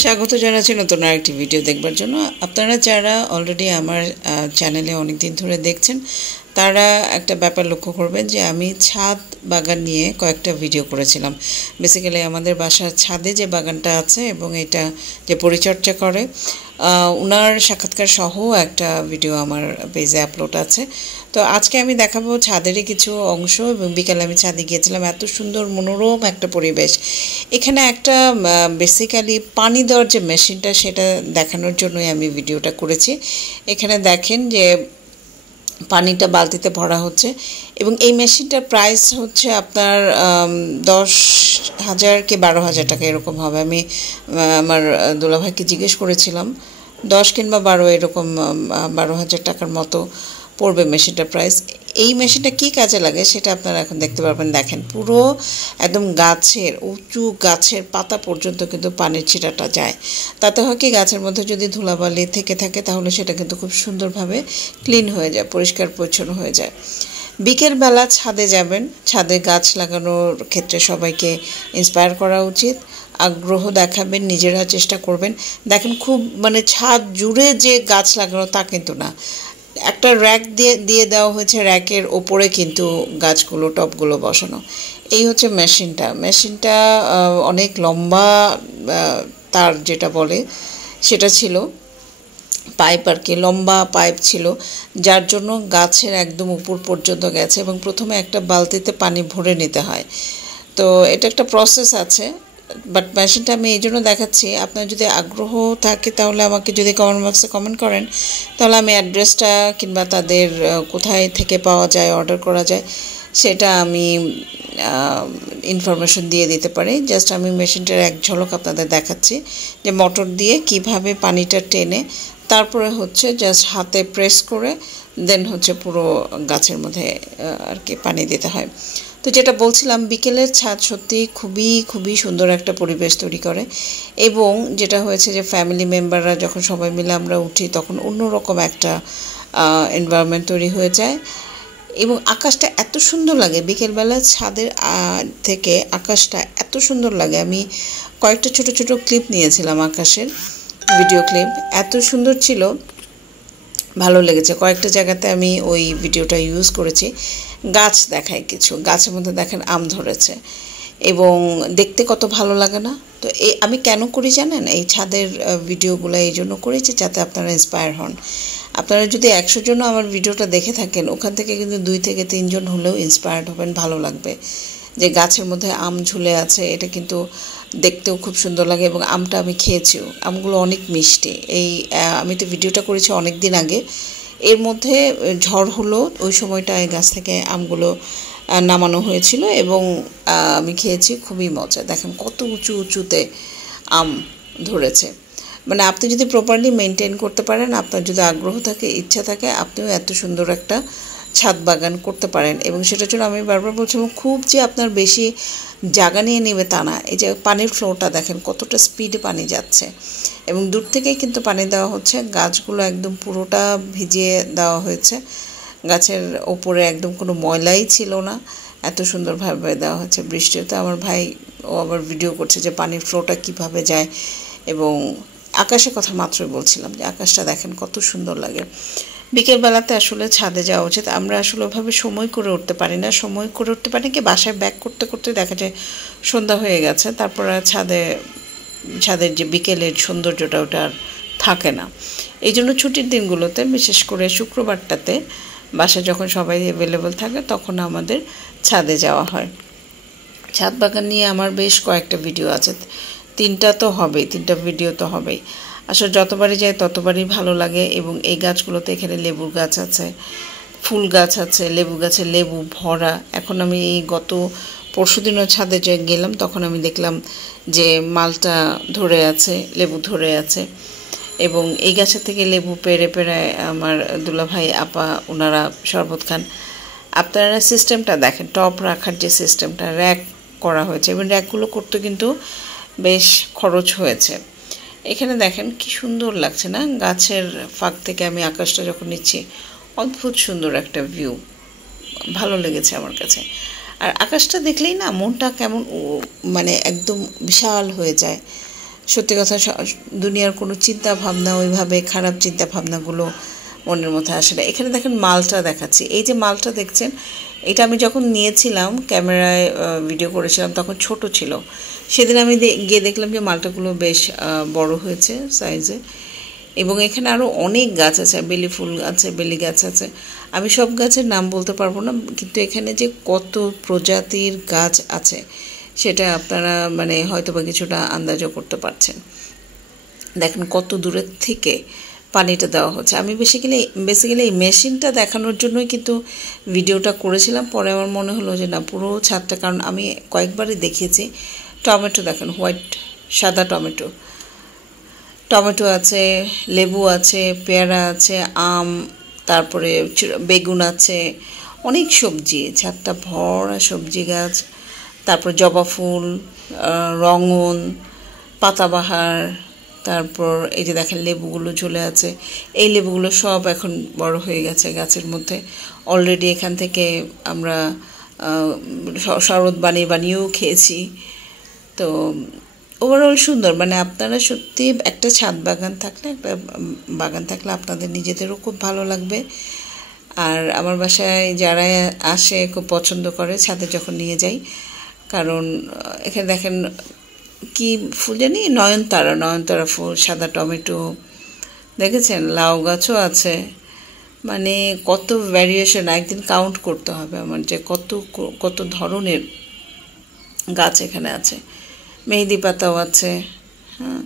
স্বাগত জানাচ্ছি নতুন আরেকটি ভিডিও দেখবার জন্য। আপনারা যারা অলরেডি আমার চ্যানেলে অনেক দিন ধরে দেখছেন তারা একটা ব্যাপার লক্ষ্য করবেন যে আমি ছাদ বাগান নিয়ে কয়েকটা ভিডিও করেছিলাম। বেসিক্যালি আমাদের বাসার ছাদে যে বাগানটা আছে এবং এটা যে পরিচর্যা করে ওনার সাক্ষাৎকার সহ একটা ভিডিও আমার পেজে আপলোড আছে। তো আজকে আমি দেখাবো ছাদেরই কিছু অংশ, এবং বিকালে আমি ছাদে গিয়েছিলাম। এত সুন্দর মনোরম একটা পরিবেশ। এখানে একটা বেসিক্যালি পানি দেওয়ার যে মেশিনটা সেটা দেখানোর জন্যই আমি ভিডিওটা করেছি। এখানে দেখেন যে পানিটা বালতিতে ভরা হচ্ছে এবং এই মেশিনটার প্রাইস হচ্ছে আপনার 10,000 কি 12,000 টাকা এরকম হবে। আমি আমার দুলাভাইকে জিজ্ঞেস করেছিলাম 10 কিংবা 12 এরকম 12,000 টাকার মতো পড়বে মেশিনটার প্রাইস। এই মেশিনটা কী কাজে লাগে সেটা আপনারা এখন দেখতে পারবেন। দেখেন পুরো একদম গাছের উঁচু গাছের পাতা পর্যন্ত কিন্তু পানির ছিটাটা যায়। তাতে হয় কি, গাছের মধ্যে যদি ধুলাবালি থেকে থাকে তাহলে সেটা কিন্তু খুব সুন্দরভাবে ক্লিন হয়ে যায়, পরিষ্কার পরিচ্ছন্ন হয়ে যায়। বিকেলবেলা ছাদে যাবেন, ছাদে গাছ লাগানোর ক্ষেত্রে সবাইকে ইন্সপায়ার করা উচিত। আগ্রহ দেখাবেন, নিজেরা চেষ্টা করবেন। দেখেন খুব ছাদ জুড়ে যে গাছ লাগানো তা কিন্তু না, একটা র্যাক দিয়ে দেওয়া হয়েছে, র্যাকের ওপরে কিন্তু গাছগুলো টবগুলো বসানো। এই হচ্ছে মেশিনটা অনেক লম্বা তার যেটা বলে সেটা ছিল, পাইপ আর কি, লম্বা পাইপ ছিল, যার জন্য গাছের একদম উপর পর্যন্ত গেছে এবং প্রথমে একটা বালতিতে পানি ভরে নিতে হয়। তো এটা একটা প্রসেস আছে, বাট মেশিনটা আমি এই জন্য দেখাচ্ছি, আপনার যদি আগ্রহ থাকে তাহলে আমাকে যদি কমেন্ট বক্সে কমেন্ট করেন তাহলে আমি অ্যাড্রেসটা কিংবা তাদের কোথায় থেকে পাওয়া যায়, অর্ডার করা যায়, সেটা আমি ইনফরমেশন দিয়ে দিতে পারি। জাস্ট আমি মেশিনটার এক ঝলক আপনাদের দেখাচ্ছি যে মোটর দিয়ে কিভাবে পানিটা টেনে তারপরে হচ্ছে জাস্ট হাতে প্রেস করে দেন হচ্ছে পুরো গাছের মধ্যে আর কি পানি দিতে হয়। তো যেটা বলছিলাম, বিকেলের ছাদ সত্যি খুবই খুবই সুন্দর একটা পরিবেশ তৈরি করে। এবং যেটা হয়েছে যে ফ্যামিলি মেম্বাররা যখন সবাই মিলে আমরা উঠি তখন অন্যরকম একটা এনভায়রনমেন্ট তৈরি হয়ে যায় এবং আকাশটা এত সুন্দর লাগে। বিকেলবেলা ছাদের থেকে আকাশটা এত সুন্দর লাগে। আমি কয়েকটা ছোট ছোট ক্লিপ নিয়েছিলাম, আকাশের ভিডিও ক্লিপ, এত সুন্দর ছিল, ভালো লেগেছে। কয়েকটা জায়গাতে আমি ওই ভিডিওটা ইউজ করেছি। গাছ দেখায় কিছু, গাছের মধ্যে দেখেন আম ধরেছে এবং দেখতে কত ভালো লাগে না? তো আমি কেন করি জানেন? এই ছাদের ভিডিওগুলো এই জন্য করেছি যাতে আপনারা ইন্সপায়ার হন। আপনারা যদি 100 জন আমার ভিডিওটা দেখে থাকেন, ওখান থেকে কিন্তু 2 থেকে 3 জন হলেও ইন্সপায়ার্ড হবেন, ভালো লাগবে যে গাছের মধ্যে আম ঝুলে আছে। এটা কিন্তু দেখতেও খুব সুন্দর লাগে এবং আমটা আমি খেয়েছিও, আমগুলো অনেক মিষ্টি। আমি তো ভিডিওটা করেছি অনেক দিন আগে, এর মধ্যে ঝড় হলো, ওই সময়টায় গাছ থেকে আমগুলো নামানো হয়েছিল এবং আমি খেয়েছি, খুবই মজা। দেখেন কত উঁচু উঁচুতে আম ধরেছে। আপনি যদি প্রপারলি মেনটেন করতে পারেন, আপনার যদি আগ্রহ থাকে, ইচ্ছা থাকে, আপনিও এত সুন্দর একটা ছাদ বাগান করতে পারেন। এবং সেটার জন্য আমি বারবার বলছিলাম, খুব যে আপনার বেশি জায়গা নিয়ে নেবে তা না। এই যে পানির ফ্লোটা দেখেন কতটা স্পিডে পানি যাচ্ছে এবং দূর থেকেই কিন্তু পানি দেওয়া হচ্ছে। গাছগুলো একদম পুরোটা ভিজিয়ে দেওয়া হয়েছে, গাছের ওপরে একদম কোনো ময়লাই ছিল না, এত সুন্দরভাবে দেওয়া হচ্ছে। বৃষ্টিতে আমার ভাই ও আবার ভিডিও করছে যে পানির ফ্লোটা কিভাবে যায়। এবং আকাশের কথা মাত্রই বলছিলাম যে আকাশটা দেখেন কত সুন্দর লাগে। বিকেলবেলাতে আসলে ছাদে যাওয়া উচিত। আমরা আসলে ওভাবে সময় করে উঠতে পারি না, সময় করে উঠতে পারি কি বাসায় ব্যাক করতে করতে দেখা যায় সন্ধ্যা হয়ে গেছে, তারপর ছাদের যে বিকেলের সৌন্দর্যটা ওটা আর থাকে না। এই জন্য ছুটির দিনগুলোতে, বিশেষ করে শুক্রবারটাতে বাসায় যখন সবাই অ্যাভেলেবল থাকে তখন আমাদের ছাদে যাওয়া হয়। ছাদ বাগান নিয়ে আমার বেশ কয়েকটা ভিডিও আছে, 3টা ভিডিও তো হবেই। আসলে যতবারই যাই ততবারই ভালো লাগে। এবং এই গাছগুলোতে এখানে লেবুর গাছ আছে, ফুল গাছ আছে, লেবু গাছে লেবু ভরা। এখন আমি এই গত পরশুদিনও ছাদে গেলাম, তখন আমি দেখলাম যে মালটা ধরে আছে, লেবু ধরে আছে। এবং এই গাছের থেকে লেবু পেড়ে পেড়ে আমার দুলাভাই আপা ওনারা শরবত খান। আপনারা সিস্টেমটা দেখেন, টপ রাখার যে সিস্টেমটা, র্যাক করা হয়েছে এবং র্যাকগুলো করতে কিন্তু বেশ খরচ হয়েছে। এখানে দেখেন কি সুন্দর লাগছে না? গাছের ফাঁক থেকে আমি আকাশটা যখন নিচ্ছি, অদ্ভুত সুন্দর একটা ভিউ, ভালো লেগেছে আমার কাছে। আর আকাশটা দেখলেই না মনটা কেমন একদম বিশাল হয়ে যায়। সত্যি কথা দুনিয়ার কোনো চিন্তা ভাবনা ওইভাবে খারাপ চিন্তা ভাবনাগুলো মনের মধ্যে আসে না। এখানে দেখেন মালটা দেখাচ্ছি, এই যে মালটা দেখছেন, এটা আমি যখন নিয়েছিলাম ক্যামেরায় ভিডিও করেছিলাম তখন ছোট ছিল। সেদিন আমি গিয়ে দেখলাম যে মালটাগুলো বেশ বড় হয়েছে সাইজে, এবং এখানে আরও অনেক গাছ আছে, বেলি ফুল আছে, বেলি গাছ আছে। আমি সব গাছের নাম বলতে পারবো না, কিন্তু এখানে যে কত প্রজাতির গাছ আছে সেটা আপনারা মানে হয়তো বা কিছুটা আন্দাজও করতে পারছেন। দেখেন কত দূরের থেকে পানিটা দেওয়া হচ্ছে। আমি বেসিক্যালি এই মেশিনটা দেখানোর জন্যই কিন্তু ভিডিওটা করেছিলাম। পরে আমার মনে হলো যে না, পুরো ছাদটা, কারণ আমি কয়েকবারই দেখিয়েছি। টমেটো দেখেন, হোয়াইট সাদা টমেটো আছে, লেবু আছে, পেয়ারা আছে, আম, তারপরে বেগুন আছে, অনেক সবজি, ছাদটা ভরা সবজি গাছ। তারপর জবা ফুল, রঙন, পাতাবাহার, তারপর এই যে দেখেন লেবুগুলো ঝুলে আছে। এই লেবুগুলো সব এখন বড় হয়ে গেছে গাছের মধ্যে। অলরেডি এখান থেকে আমরা শরবত বানিয়েও খেয়েছি। তো ওভারঅল সুন্দর, মানে আপনারা সত্যি একটা ছাদ বাগান থাকলে আপনাদের নিজেদেরও খুব ভালো লাগবে। আর আমার বাসায় যারা আসে খুব পছন্দ করে ছাদে যখন নিয়ে যাই, কারণ এখানে দেখেন কি ফুল জানি, নয়নতারা ফুল, সাদা টমেটো দেখেছেন, লাউ গাছও আছে। মানে কত ভ্যারিয়েশন, একদিন কাউন্ট করতে হবে আমার যে কত ধরনের গাছ এখানে আছে। মেহেদি পাতাও আছে, হ্যাঁ,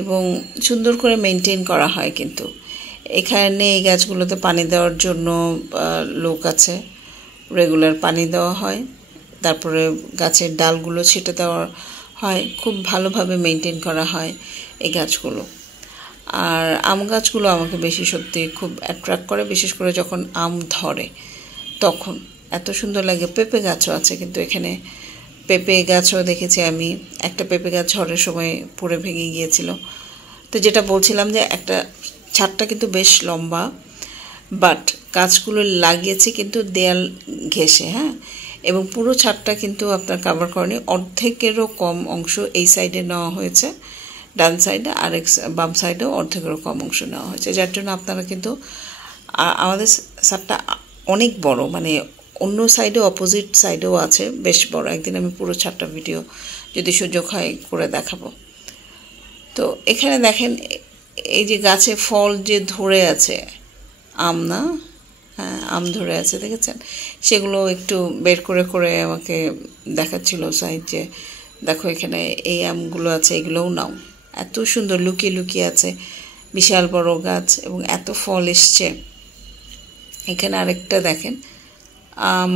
এবং সুন্দর করে মেনটেন করা হয়। কিন্তু এখানে এই গাছগুলোতে পানি দেওয়ার জন্য লোক আছে, রেগুলার পানি দেওয়া হয়, তারপরে গাছের ডালগুলো ছেটে দেওয়া হয়, খুব ভালোভাবে মেনটেন করা হয় এই গাছগুলো। আর আম গাছগুলো আমাকে বেশি সত্যি খুব অ্যাট্রাক্ট করে, বিশেষ করে যখন আম ধরে তখন এত সুন্দর লাগে। পেঁপে গাছও আছে, কিন্তু এখানে পেঁপে গাছও দেখেছি আমি। একটা পেঁপে গাছ ঝড়ের সময় পড়ে ভেঙে গিয়েছিল। তো যেটা বলছিলাম যে একটা ছাদটা কিন্তু বেশ লম্বা, বাট গাছগুলো লাগিয়েছে কিন্তু দেয়াল ঘেঁষে, হ্যাঁ, এবং পুরো ছাদটা কিন্তু আপনার কাভার করেনি। অর্ধেকেরও কম অংশ এই সাইডে নেওয়া হয়েছে, ডান সাইডে, আর বাম সাইডেও অর্ধেকেরও কম অংশ নেওয়া হয়েছে, যার জন্য আপনারা কিন্তু আমাদের ছাদটা অনেক বড়, মানে অন্য সাইডে অপোজিট সাইডেও আছে বেশ বড়। একদিন আমি পুরো ছাদটা ভিডিও যদি সুযোগ হয় করে দেখাবো। তো এখানে দেখেন এই যে গাছে ফল যে ধরে আছে, আম না, হ্যাঁ, আম ধরে আছে দেখেছেন, সেগুলো একটু বের করে আমাকে দেখাচ্ছিল সাইড, যে দেখো এখানে এই আমগুলো আছে, এগুলোও নাও। এত সুন্দর লুকিয়ে আছে, বিশাল বড় গাছ এবং এত ফল এসছে। এখানে আরেকটা দেখেন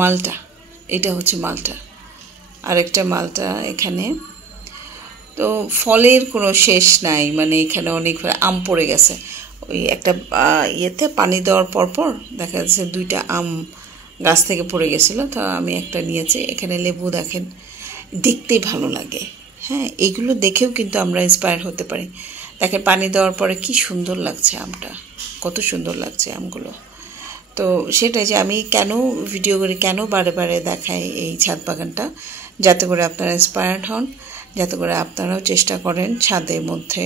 মালটা, এটা হচ্ছে মালটা, আরেকটা মালটা এখানে। তো ফলের কোনো শেষ নাই, মানে এখানে অনেক আম পড়ে গেছে। ওই একটা ইয়েতে পানি দেওয়ার পরপর দেখা যাচ্ছে 2টা আম গাছ থেকে পড়ে গেছিলো, তো আমি একটা নিয়েছি। এখানে লেবু দেখেন, দেখতেই ভালো লাগে, হ্যাঁ, এগুলো দেখেও কিন্তু আমরা ইন্সপায়ার হতে পারি। দেখেন পানি দেওয়ার পরে কি সুন্দর লাগছে আমটা, কত সুন্দর লাগছে আমগুলো। তো সেটাই যে আমি কেন ভিডিও করি, কেন বারে দেখাই এই ছাদ বাগানটা, যাতে করে আপনারা ইন্সপায়ার্ড হন, যাতে করে আপনারাও চেষ্টা করেন ছাদের মধ্যে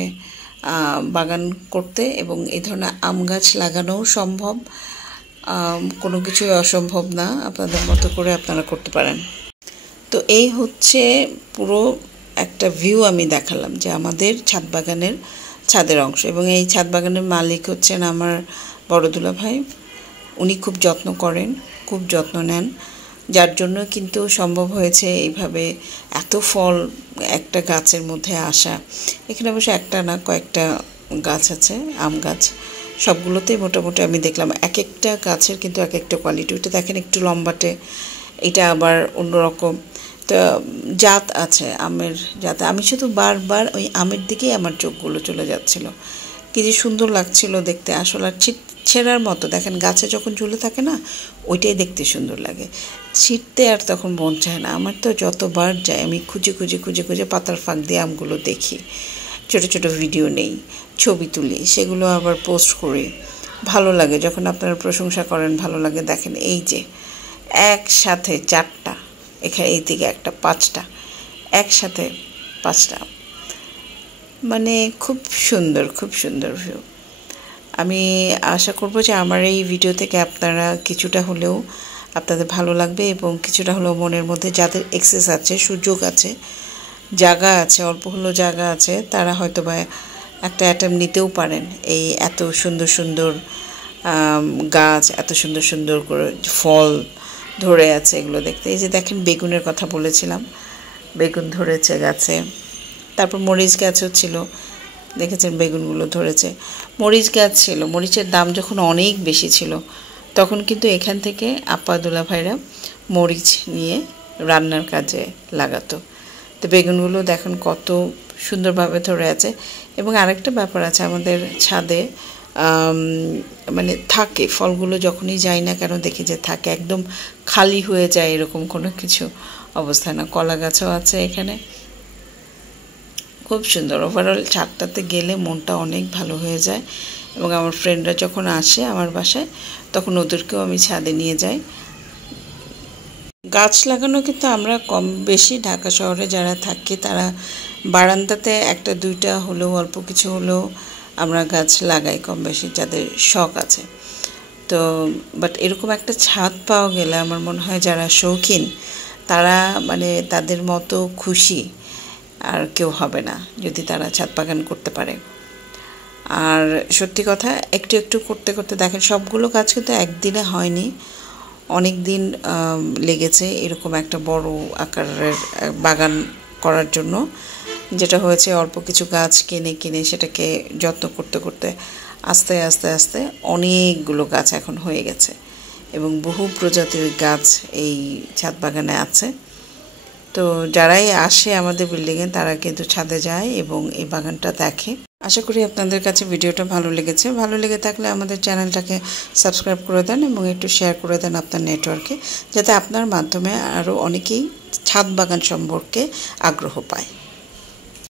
বাগান করতে, এবং এই ধরনের আম গাছ লাগানোও সম্ভব, কোনো কিছুই অসম্ভব না, আপনাদের মতো করে আপনারা করতে পারেন। তো এই হচ্ছে পুরো একটা ভিউ আমি দেখালাম যে আমাদের ছাদ বাগানের ছাদের অংশ, এবং এই ছাদ বাগানের মালিক হচ্ছেন আমার বড় দুলাভাই। উনি খুব যত্ন করেন, খুব যত্ন নেন, যার জন্য কিন্তু সম্ভব হয়েছে এইভাবে এত ফল একটা গাছের মধ্যে আসা। এখানে অবশ্য একটা না, কয়েকটা গাছ আছে, আম গাছ, সবগুলোতেই মোটামুটি আমি দেখলাম এক একটা গাছের কিন্তু এক একটা কোয়ালিটি। ওইটা দেখেন একটু লম্বাটে, এটা আবার অন্যরকম। তো জাত আছে, আমের জাত। আমি শুধু বারবার ওই আমের দিকেই আমার চোখগুলো চলে যাচ্ছিল, কি যে সুন্দর লাগছিল দেখতে। আসলে আর ছেঁড়ার মতো, দেখেন গাছে যখন ঝুলে থাকে না, ওইটাই দেখতে সুন্দর লাগে, ছিঁড়তে আর তখন মন চায় না। আমার তো যতবার যাই আমি খুঁজে পাতার ফাঁক দিয়ে আমগুলো দেখি, ছোট ভিডিও নেই, ছবি তুলি, সেগুলো আবার পোস্ট করি। ভালো লাগে যখন আপনারা প্রশংসা করেন, ভালো লাগে। দেখেন এই যে একসাথে 4টা, এখানে এই দিকে একটা 5টা, একসাথে 5টা। মানে খুব সুন্দর ভিউ। আমি আশা করব যে আমার এই ভিডিও থেকে আপনারা কিছুটা হলেও আপনাদের ভালো লাগবে এবং কিছুটা হলেও মনের মধ্যে যাদের এক্সেস আছে, সুযোগ আছে, জায়গা আছে, অল্প হলেও জায়গা আছে, তারা হয়তো বা একটা অ্যাটেম্প নিতেও পারেন এই এত সুন্দর গাছ, এত সুন্দর করে ফল ধরে আছে এগুলো দেখতে। এই যে দেখেন বেগুনের কথা বলেছিলাম, বেগুন ধরেছে গাছে। তারপর মরিচ গাছও ছিল, দেখেছেন বেগুনগুলো ধরেছে। মরিচ গাছ ছিল, মরিচের দাম যখন অনেক বেশি ছিল তখন কিন্তু এখান থেকে আপা দুলা ভাইরা মরিচ নিয়ে রান্নার কাজে লাগাতো। তো বেগুনগুলো দেখুন কত সুন্দরভাবে ধরে আছে। এবং আরেকটা ব্যাপার আছে, আমাদের ছাদে মানে থাকে ফলগুলো, যখনই যাই না কেন দেখি যে থাকে, একদম খালি হয়ে যায় এরকম কোনো কিছু অবস্থা না। কলা গাছও আছে এখানে, খুব সুন্দর। ওভারঅল ছাদটাতে গেলে মনটা অনেক ভালো হয়ে যায়। এবং আমার ফ্রেন্ডরা যখন আসে আমার বাসায় তখন ওদেরকেও আমি ছাদে নিয়ে যাই। গাছ লাগানো কিন্তু আমরা কম বেশি ঢাকা শহরে যারা থাকি তারা বারান্দাতে একটা দুইটা হলেও, অল্প কিছু হলেও আমরা গাছ লাগাই কম বেশি, যাদের শখ আছে। তো বাট এরকম একটা ছাদ পাওয়া গেলে আমার মনে হয় যারা শৌখিন তারা মানে তাদের মতো খুশি আর কেউ হবে না যদি তারা ছাদ বাগান করতে পারে। আর সত্যি কথা, একটু করতে করতে দেখেন সবগুলো গাছ কিন্তু একদিনে হয়নি, অনেক দিন লেগেছে এরকম একটা বড় আকারের বাগান করার জন্য। যেটা হয়েছে অল্প কিছু গাছ কিনে সেটাকে যত্ন করতে আস্তে অনেকগুলো গাছ এখন হয়ে গেছে এবং বহু প্রজাতির গাছ এই ছাদ বাগানে আছে। তো যারাই আসে আমাদের বিল্ডিংয়ে তারা কিন্তু ছাদে যায় এবং এই বাগানটা দেখে। আশা করি আপনাদের কাছে ভিডিওটা ভালো লেগেছে। ভালো লেগে থাকলে আমাদের চ্যানেলটাকে সাবস্ক্রাইব করে দেন এবং একটু শেয়ার করে দেন আপনার নেটওয়ার্কে, যাতে আপনার মাধ্যমে আরও অনেকেই ছাদ বাগান সম্পর্কে আগ্রহ পায়।